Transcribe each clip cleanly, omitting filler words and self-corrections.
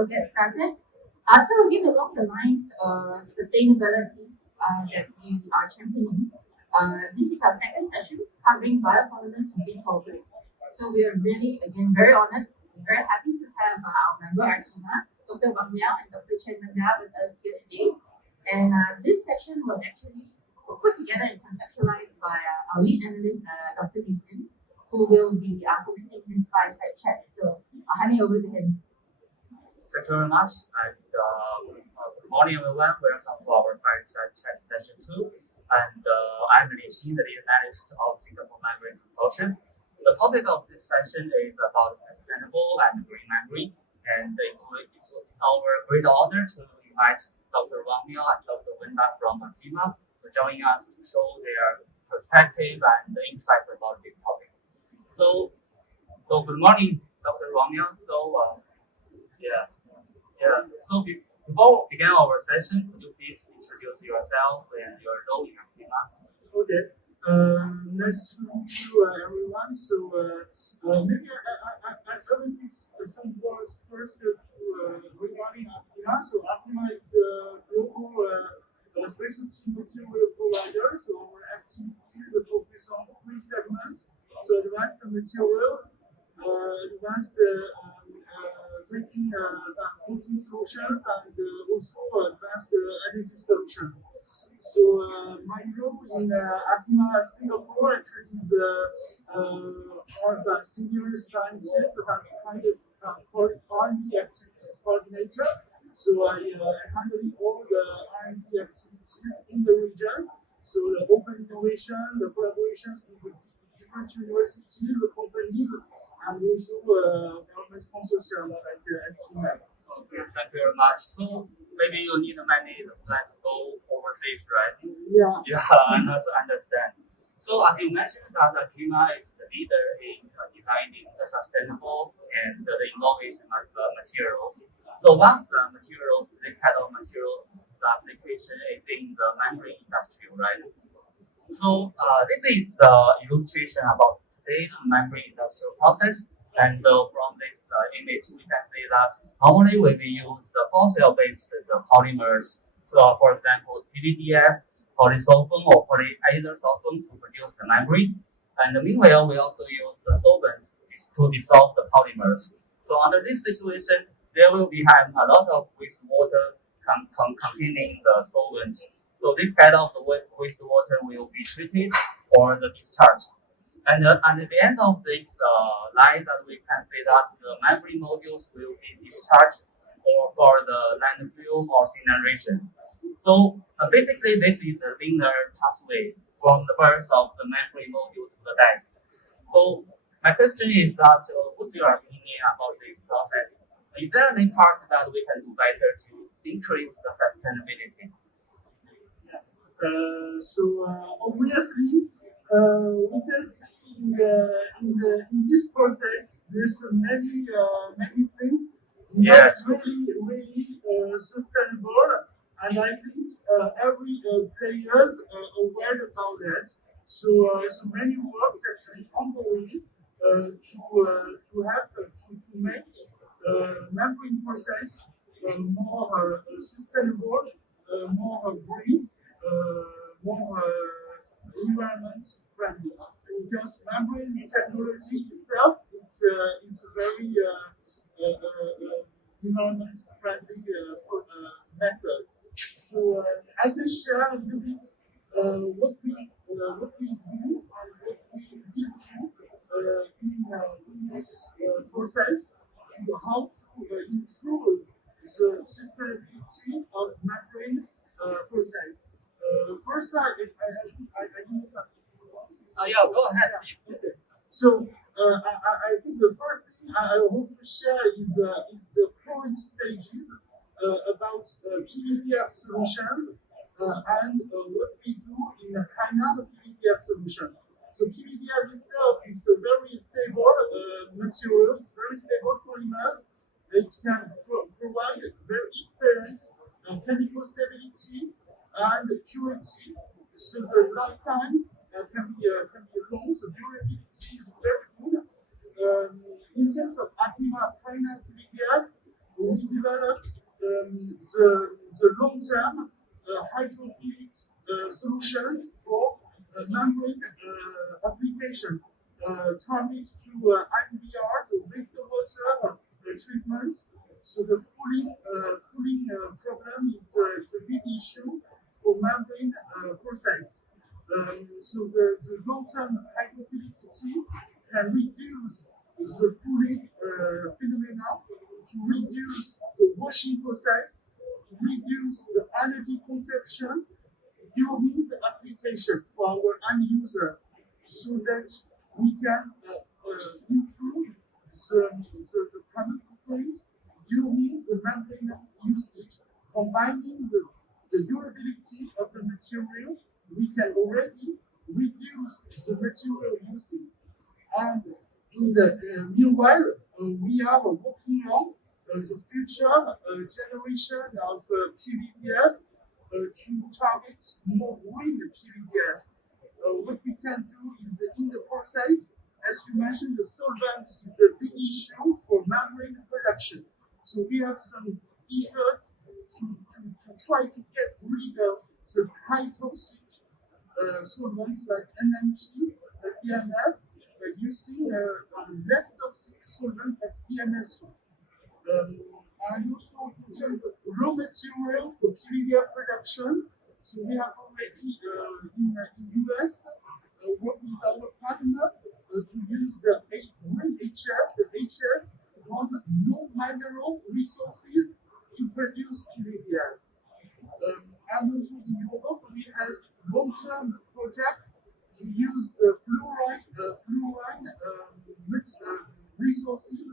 we'll get started. So again, along the lines of sustainability that we are championing, this is our second session covering biopolymers in big solvents. So we are really, again, very honored, very happy to have our member Arkema, Dr. Wang Miao and Dr. Chen Manda with us here today. And this session was actually put together and conceptualized by our lead analyst, Dr. Lee Sim, who will be hosting this Fireside Chat. So I'll hand it over to him. Thank you very much. And good morning, everyone. Welcome to our Fireside Chat session 2. And I'm Li Xi, the lead analyst of Singapore Memory Consortium. The topic of this session is about sustainable and green memory. And it's our great honor to invite Dr. Wang Miao and Dr. Wenda from Arkema for joining us to show their perspective and insights about this topic. So good morning, Dr. Wang Miao. So before we begin our session, could you please introduce yourself and your role in Arkema? Okay. Nice to meet you, everyone. So maybe I will give some words first regarding Arkema. So Arkema is a global specialty material provider. So our activities focus on 3 segments. So advanced materials, advanced coating solutions, and also advanced adhesive solutions. So my role in Arkema Singapore actually is a senior scientist, kind of R&D activities coordinator. So I handle all the R&D activities in the region. So the open innovation, the collaborations with the different universities, the companies, and also government consortium like SQM. Okay, thank you very much. So maybe you need many flights to go overseas, right? Yeah. Yeah, I understand. So as you mentioned that Arkema is the leader in designing the sustainable and the innovative materials. So one of the materials, this kind of material, the application is in the memory industry, right? So this is the illustration about today's memory industrial process. And from this image, we can see that normally when we use the fossil-based polymers, so for example, PVDF, polysulfone or polyisosulfone to produce the memory. And meanwhile, we also use the solvent to dissolve the polymers. So under this situation, there will be a lot of wastewater containing the solvent. So this kind of wastewater will be treated for the discharge. And at the end of this line, that we can say that the memory modules will be discharged for the landfill or incineration. So basically, this is the linear pathway from the birth of the memory module to the death. So my question is that what's your opinion about this process? Is there any part that we can do better to increase the sustainability? Obviously, we can see in this process there's many things not really sustainable, and I think every player is aware about that. So many works actually ongoing to help to make memory process more sustainable, more green, more environment friendly. Because membrane technology itself, it's a very environment friendly method. So I can share a little bit what we do and what we did in this process to how to improve the sustainability of membrane process. First, I need Yeah, go ahead, please. Okay. So I think the first thing I hope to share is the current stages about PVDF Solutions and what we do in China PVDF Solutions. So PVDF itself is a very stable material. It's very stable polymer. It can provide very excellent chemical stability and purity. So the lifetime can be long. So durability is very good. In terms of Arkema China PVDF, we we developed the long-term hydrophilic solutions for membrane application, target to IBR, the wastewater treatment. So the fouling problem is a big issue for membrane process. So the long-term hydrophilicity can reduce the fouling phenomena, to reduce the washing process, to reduce the energy consumption during the application for our end users, so that we can improve the carbon footprint during the membrane usage. Combining the durability of the material, we can already reduce the material usage. And in the meanwhile, we are working on the future generation of PVDF to target more green PVDF. What we can do is in the process, as you mentioned, the solvent is a big issue for membrane production. So we have some efforts to try to get rid of the high toxic solvents like NMP, DMF, using less toxic solvents like DMSO. And also in terms of raw material for PVDF production, so we have already in the US worked with our partner to use the green HF, the HF from non-mineral resources to produce PVDF. And also in Europe, we have long-term project to use fluorine resources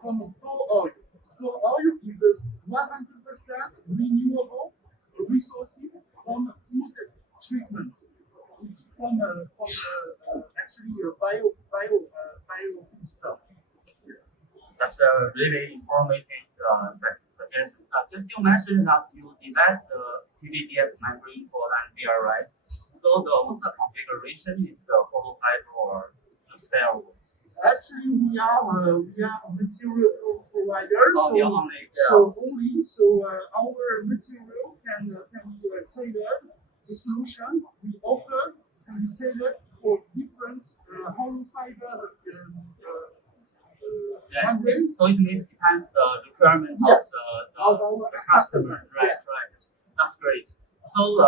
from coal oil. Coal oil is 100% renewable resources from wood treatment. It's from actually a bio feedstock. That's a really informative suggestion. Just you mentioned that you developed the PVDS memory for NVR, right? So what's the configuration? Is the hollow fiber or the spare wood? Actually, we are a material provider, our material can be tailored. The solution we offer can be tailored for different hollow fiber membranes. So it means depends the requirement of our customers. Right, right. That's great. So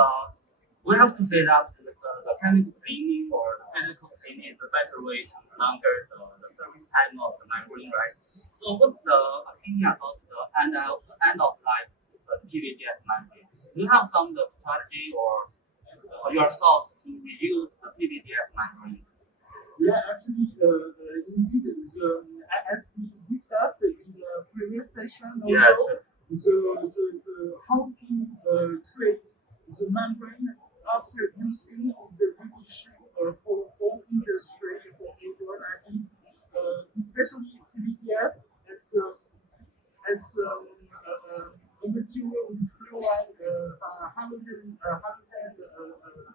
we have to say that the chemical cleaning or the physical cleaning is a better way to longer the service time of the membrane, right? So what's the opinion about the end of life of the PVDS membrane? Do you have some strategy or yourself to reuse the PVDS membrane? Yeah, actually, indeed, as we discussed in the previous session, also, the how to treat the membrane after using is a big issue for all industry, for people. I think, especially PVDF as a material with fluoride, halogen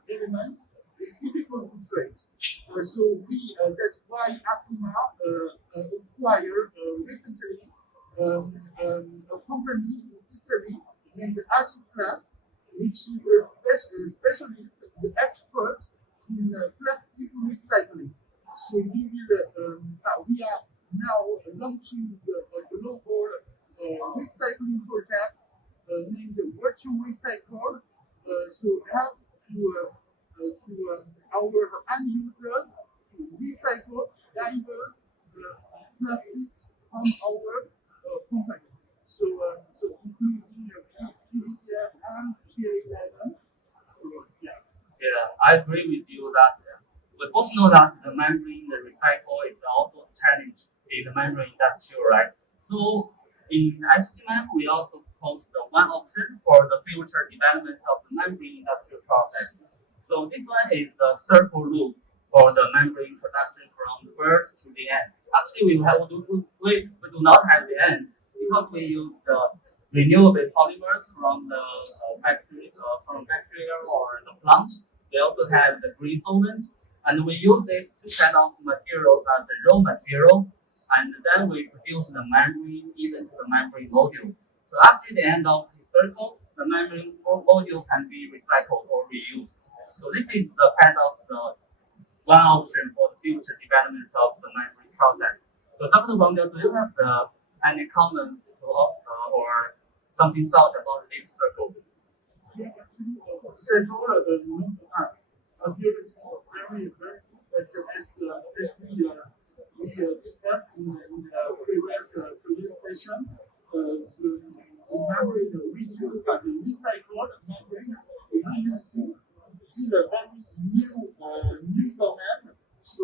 elements. It's difficult to treat. So that's why Arkema acquired recently a company in Italy named Archiplas, which is a specialist, the expert in plastic recycling. So we are now launching a global recycling project named Virtual Recycle. So help to our end users to recycle diverse plastics from our company. So including PVDF and PA11. So yeah. Yeah, I agree with you that we both know that the membrane, the recycle is also a challenge in the membrane industry, right? So in STM, we also propose the one option for the future development of the membrane industrial process. So this one is the circle loop for the membrane production from the birth to the end. Actually, we do not have the end because we use the renewable polymers from the bacteria or the plants. We also have the green solvents, and we use these two kind of materials as the raw material, and then we produce the membrane even to the membrane module. So after the end of the circle, the memory module can be recycled or reused. So this is the kind of the one option for the future development of the memory process. So Dr. Wang, do you have any comments or something thought about this circle? Second, ability is very, very good. But as we discussed in the previous session, the memory that we use, the recycled memory, reusing is still a very new domain. So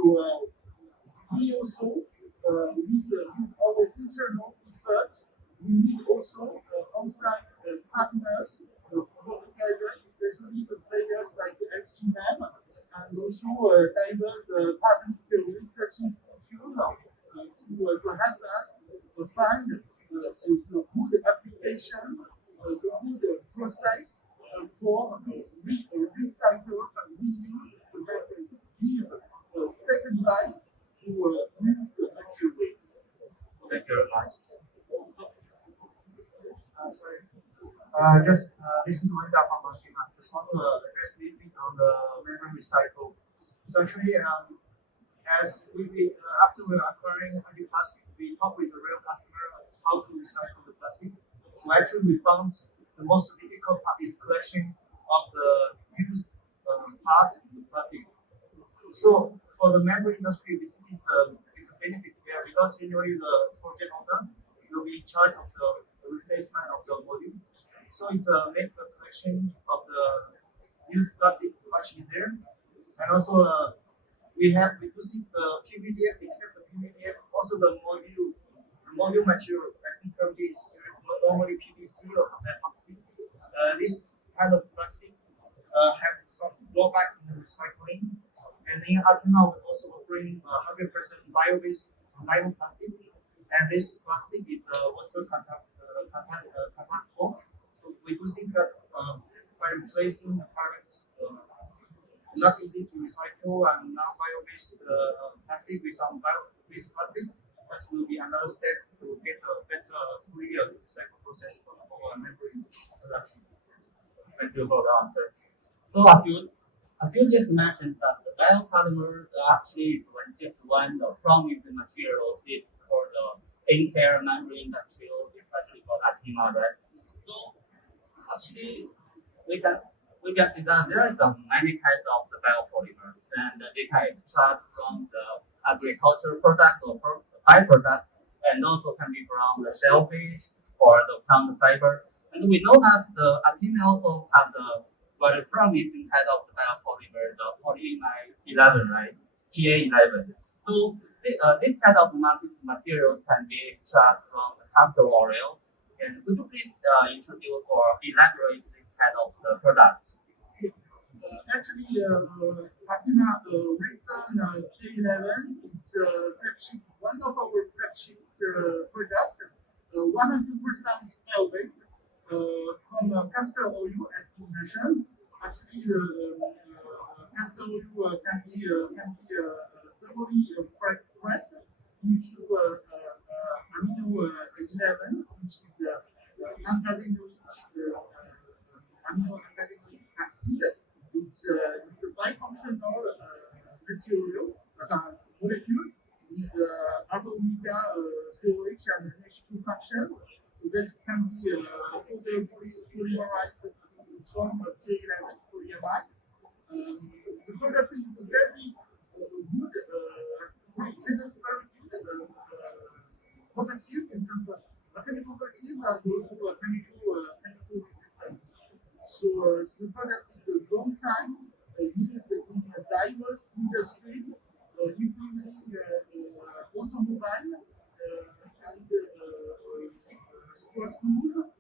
we also, with our internal efforts, we need also on-site partners to work together, especially the players like the SGM and also diverse public research institutes to help us find the good application, the good process for recycle and reuse to give a second life to use the material. Thank you very much. Just listen to Linda from Arkema. Just want to address a little bit on the memory recycle. So actually, as after we're acquiring new plastic, we talk with a real customer on how to recycle the plastic. So actually, we found the most difficult part is collection of the used parts in the plastic. So for the memory industry, this is a benefit here because usually the project owner will be in charge of the replacement of the module. So it's makes the collection of the used plastic much easier. And also we have reducing the PVDF, except the PVDF, also the module material, I think currently is normally PVC or epoxy. This kind of plastic have some drawback in the recycling. And then Arkema will also offering 100% bio-based nylon plastic. And this plastic is water compatible. So we do think that by replacing the current not easy to recycle and non-bio-based plastic with some bio-based plastic, that will be another step to get a better free recycle process for our memory production. Thank you for the answer. So as you just mentioned that the biopolymers are actually just one of the promising materials for the entire memory industry, especially for Arkema, right? So actually we can see that there is many kinds of the biopolymers, and they can extract from the agricultural product or byproduct, and also can be from the shellfish or the plant fiber. And we know that the Arkema also has the very promising kind of the biopolymer, the polyamide 11, right? PA11. So this kind of materials can be extracted from the castor oil. And could you please introduce or elaborate this kind of the product? Actually, Arkema recent K11, it's one of our flagship product, 100% oil-based from castor oil, as you mentioned. Actually, castor oil can be thermally cracked into amino 11, which is amino angadenoic acid. It's a bifunctional material, molecule with alpha-omega COH and NH2 function, so that can be further polymerized to form a K11 polyamide. The product is very good, presents very good properties in terms of mechanical properties and also chemical resistance. So the product is a long time used in diverse industries, including automobile and sports goods,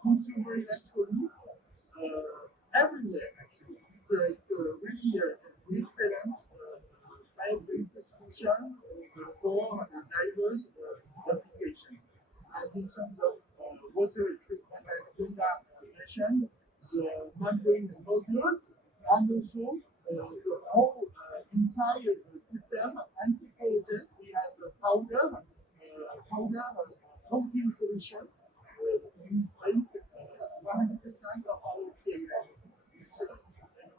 consumer electronics, everywhere actually. It's a really excellent bio-based solution for diverse applications. And in terms of water treatment, as Linda mentioned, the membrane modules, and also the whole entire system, anti-corrosion. We have the powder solution, we based 100% of our PA11 material.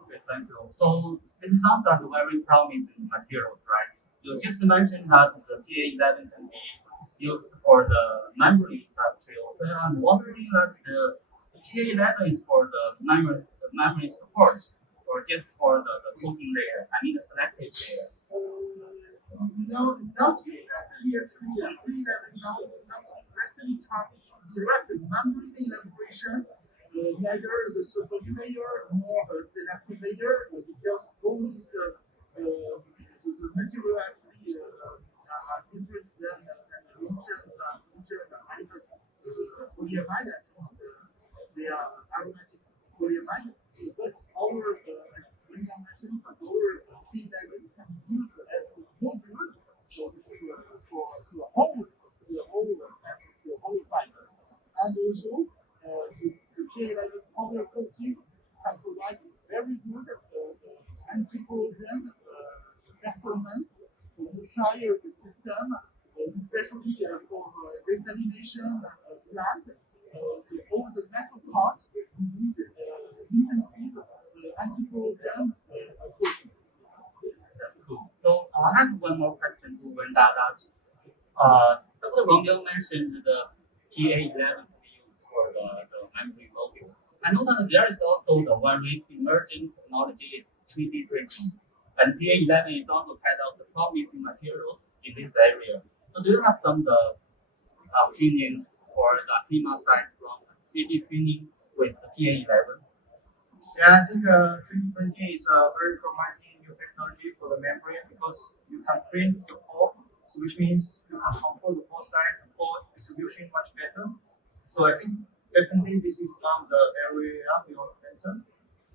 Okay, thank you. So it sounds like a very promising material, right? You just mentioned that the PA11 can be used for the memory industry. So I'm wondering that the PA11 is for the memory support or just for the cooking layer, I mean the selective layer. No, not exactly actually. PA11 now is not exactly targeted to direct the memory elaboration, neither the support layer nor the selective layer, because both is the material actually are different than the region polyamide actually. They are aromatic polyamide, but our as Linda mentioned, our PA11 can be used as a module to the whole fiber, and also the PA11 powder coating can provide very good anti-corrosion performance for the entire system, especially for desalination plant. All the metal parts need intensive anti-corrosion coating. That's cool. So I have one more question to Brenda. Dr. Romeo mentioned the PA11 to be used for the memory module. I know that there is also the very emerging technology is 3D printing. And PA11 is also kind of the promising materials in this area. So do you have some opinions for the Arkema side from 3D printing with the PA11? Yeah, I think 3D printing is a very promising new technology for the membrane because you can print the pore, so which means you can control the pore size and pore distribution much better. So I think definitely this is one of the area we want to enter.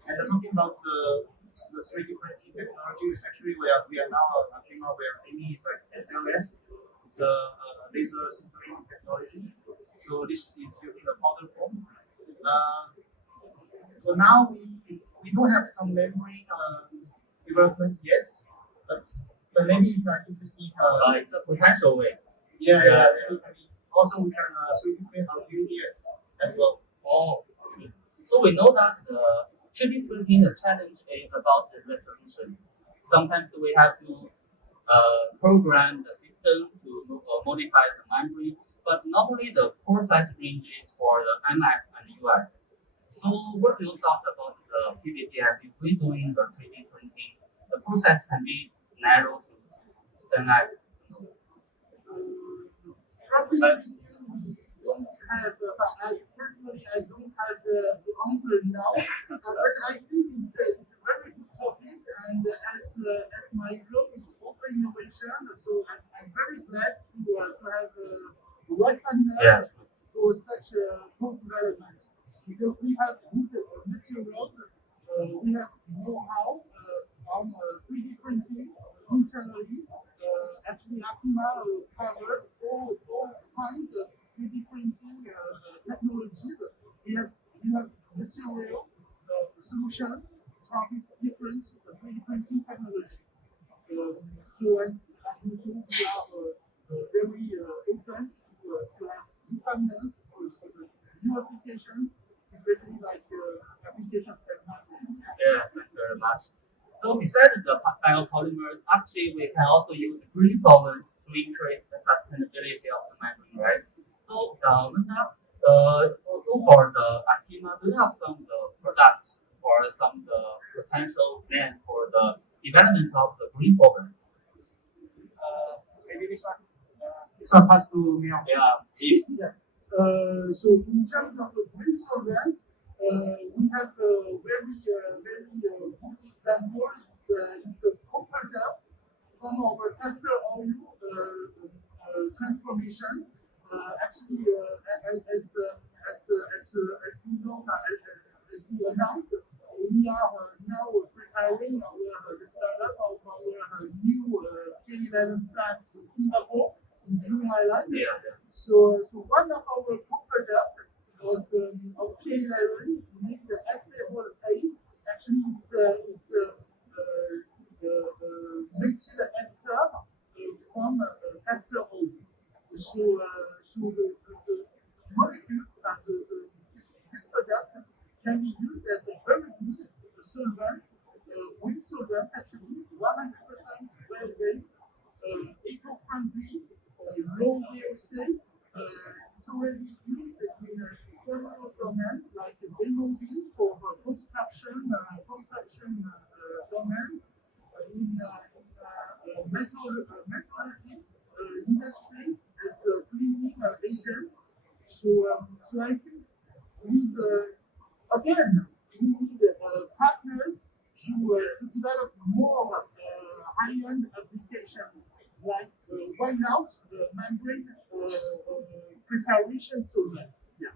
And talking about the 3D printing technology, actually we are now at Arkema where aiming is like SLS. It's a laser sintering technology. So this is using the powder form. For now, we don't have some memory development yet, but maybe it's an interesting. It's a potential way. Yeah. Also, we can 3D print our PVDF as well. Oh, okay. So we know that the 3D printing, the challenge is about the resolution. Sometimes we have to program the system to modify the memory, but normally the pore size range is for the MF and UF. So what do you thought about the PVDF? If we're doing the 3D printing, the process can be narrow to MF. Frankly speaking, we don't have, I don't have the answer now, but I think it's a very good topic, and as my role is open innovation, so I'm very glad to have the right partner for such co-development, because we have good materials, we have know-how on 3D printing internally. Actually, Arkema covered all kinds of 3D printing technologies. We have material solutions target different 3D printing technologies. So and also we are very open to have new partners for new applications, especially like applications like memory. Yeah, thank you very much. So besides the biopolymers, actually we can also use green solvents to increase the sustainability of the memory, right? So for the Arkema, do you have some products or some potential plan for the development of the green solvent? Maybe this one pass to me. Yeah, please. Yeah. So in terms of the green solvent, we have a very good example. It's a co-product from our castor oil transformation. Actually, as we know, as we announced, we are now preparing the startup of our new PA11 plant in Singapore, in June Island. So one of our co-products of PA11 named the stable A. Actually, it's methyl ester from castor oil. So the molecule, the can be used as a very good solvent, wind solvent actually, 100% well-based, eco-friendly, low VOC. It's already used in several domains like MOD for construction domain, in metallurgy industry as cleaning agents. So I think with again we need partners to develop more high-end applications like why not membrane preparation solvents. Yeah.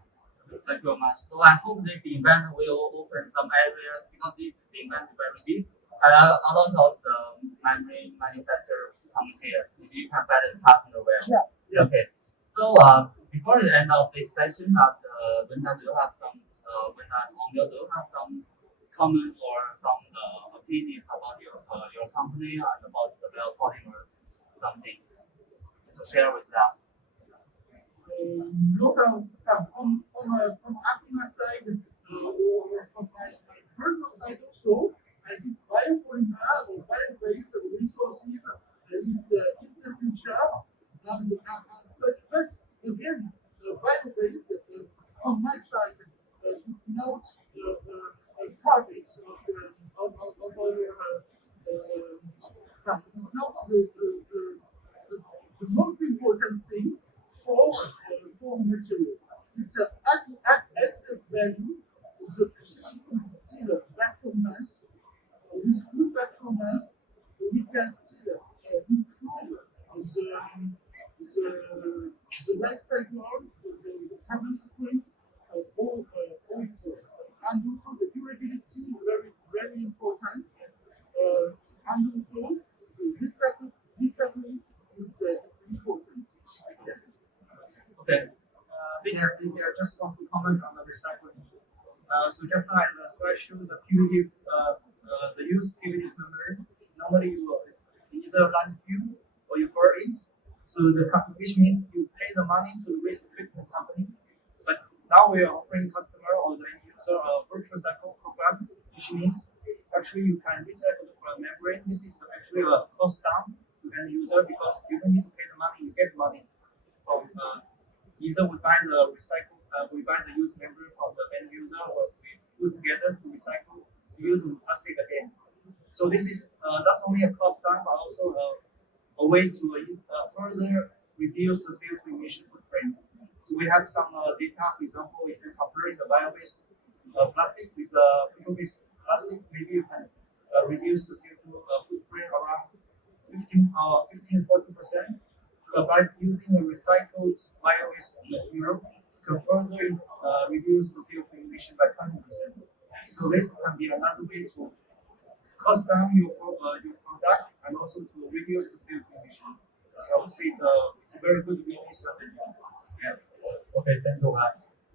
Thank you very much. So I hope this event will open some areas because this event is very big. And a lot of the memory manufacturers come here. Maybe you can find a partner where. Yeah. Okay. So before the end of this session, Brenda, do you have some do you have some comments or some opinions about your company and about the biopolymer something to share with us? No, from Arkema side or from my personal side also, I think biopolymer or bio-based resources is the future. But again, bio-based from my side, it's not a target of our it's not the most important thing for material. It's added value. The key is still performance. With good performance, we can still improve the life cycle, the carbon footprint, all and also the durability is very important. And also the recycling is important. Okay. I just want to comment on the recycling. So just now the slide shows the PVDF, the used PVDF memory. Normally you either landfill or you burn it. So which means you pay the money to the waste treatment company. But now we are offering customer or the end user a virtual cycle program, which means actually you can recycle the membrane. This is actually a cost down to end user because you don't need to pay the money, you get money from either we buy the used membrane from the end user or we put together to recycle, use the plastic again. So this is not only a cost down but also a way to further reduce the CO2 emission footprint. So we have some data, for example, if you're comparing the bio-based plastic with petrol-based plastic, maybe you can reduce the CO2 footprint around 15-40%. But by using a recycled bio-based material, you can further reduce the CO2 emission by 20%. So this can be another way to cost down your product and also to reduce the CO2 emission. So I would say it's a very good win-win strategy.